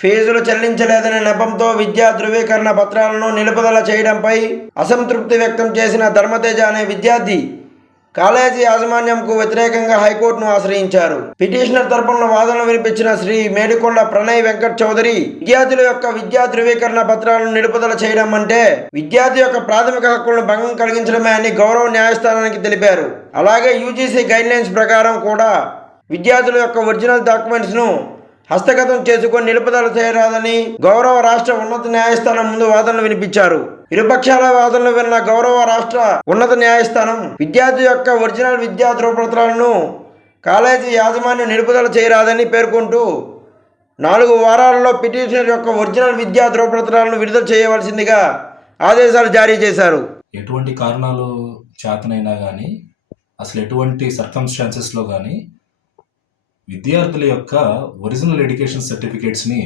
ఫీజులు చెల్లించలేదనే నెపంతో విద్యా ధృవీకరణ పత్రాలను నిలుపుదల చేయడంపై అసంతృప్తి వ్యక్తం చేసిన ధర్మతేజ అనే విద్యార్థి కాలేజీ యాజమాన్యంకు వ్యతిరేకంగా హైకోర్టును ఆశ్రయించారు. పిటిషనర్ తరపున వాదనలు వినిపించిన శ్రీ మేడికొండ ప్రణయ్ వెంకట్ చౌదరి విద్యార్థుల యొక్క విద్యా ధృవీకరణ పత్రాలను నిలుపుదల చేయడం అంటే విద్యార్థి యొక్క ప్రాథమిక హక్కులను భంగం కలిగించడమే అని గౌరవ న్యాయస్థానానికి తెలిపారు. అలాగే యూజీసీ గైడ్లైన్స్ ప్రకారం కూడా విద్యార్థుల యొక్క ఒరిజినల్ డాక్యుమెంట్స్ను హస్తగతం చేసుకొని నిలుపుదల చేయరాదని గౌరవ రాష్ట్ర ఉన్నత న్యాయస్థానం ముందు వాదనలు వినిపించారు. ఇరుపక్షాల వాదనలు విన్న గౌరవ రాష్ట్ర ఉన్నత న్యాయస్థానం విద్యార్థి యొక్క ఒరిజినల్ విద్యా ధృవపత్రాలను కాలేజీ యాజమాన్యం నిలుపుదల చేయరాదని పేర్కొంటూ 4 వారాలలో పిటిషనర్ యొక్క ఒరిజినల్ విద్యా ధృవపత్రాలను విడుదల చేయవలసిందిగా ఆదేశాలు జారీ చేశారు. ఎటువంటి కారణాలు చేతనైనా కానీ అసలు ఎటువంటి సర్కమ్స్టాన్సెస్లో కానీ విద్యార్థుల యొక్క ఒరిజినల్ ఎడ్యుకేషన్ సర్టిఫికేట్స్ని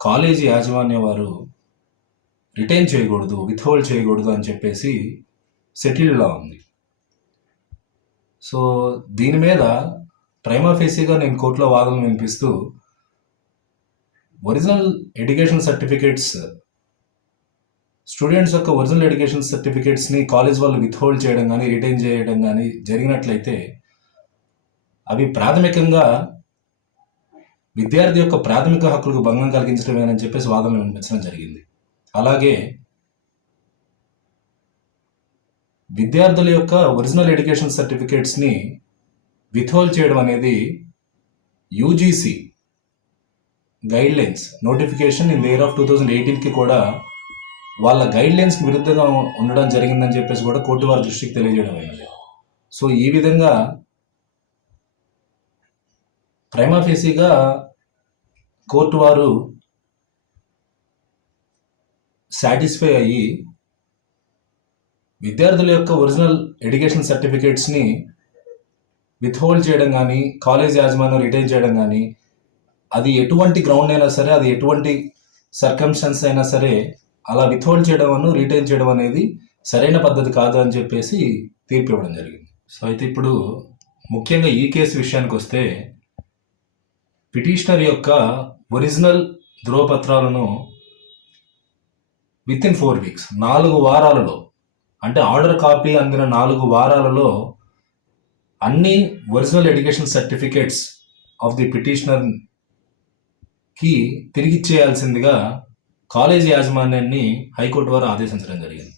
కాలేజీ యాజమాన్యం వారు రిటైన్ చేయకూడదు, విత్హోల్డ్ చేయకూడదు అని చెప్పేసి సెటిల్డ్లా ఉంది. సో దీని మీద ప్రైమా ఫేసీగా నేను కోర్టులో వాదనలు వినిపిస్తూ ఒరిజినల్ ఎడ్యుకేషన్ సర్టిఫికేట్స్ స్టూడెంట్స్ యొక్క ఒరిజినల్ ఎడ్యుకేషన్ సర్టిఫికేట్స్ని కాలేజ్ వాళ్ళు విత్హోల్డ్ చేయడం కానీ రిటైన్ చేయడం కానీ జరిగినట్లయితే అవి ప్రాథమికంగా విద్యార్థి యొక్క ప్రాథమిక హక్కులకు భంగం కలిగించడమేనని చెప్పేసి వాదనలు వినిపించడం జరిగింది. అలాగే విద్యార్థుల యొక్క ఒరిజినల్ ఎడ్యుకేషన్ సర్టిఫికేట్స్ని విత్హోల్డ్ చేయడం అనేది UGC guidelines notification in the year of 2018కి కూడా వాళ్ళ గైడ్లైన్స్కి విరుద్ధంగా ఉండడం జరిగిందని చెప్పేసి కూడా కోర్టు వారి దృష్టికి తెలియజేయడం అయినది. సో ఈ విధంగా ప్రైమా ఫేసీగా కోర్టు వారు సాటిస్ఫై అయ్యి విద్యార్థుల యొక్క ఒరిజినల్ ఎడ్యుకేషన్ సర్టిఫికేట్స్ని విత్హోల్డ్ చేయడం కానీ కాలేజ్ యాజమాన్యం రిటైన్ చేయడం కానీ అది ఎటువంటి గ్రౌండ్ అయినా సరే, అది ఎటువంటి సర్కమ్స్టాన్స్ అయినా సరే అలా విత్హోల్డ్ చేయడం రిటైన్ చేయడం అనేది సరైన పద్ధతి కాదు అని చెప్పేసి తీర్పు ఇవ్వడం జరిగింది. సో అయితే ఇప్పుడు ముఖ్యంగా ఈ కేసు విషయానికి వస్తే పిటిషనర్ యొక్క ఒరిజినల్ ధృవపత్రాలను విత్ ఇన్ 4 వీక్స్ 4 వారాలలో, అంటే ఆర్డర్ కాపీ అందిన 4 వారాలలో అన్ని original education certificates of the పిటిషనర్కి తిరిగిచ్చేయాల్సిందిగా కాలేజీ యాజమాన్యాన్ని హైకోర్టు వారు ఆదేశించడం జరిగింది.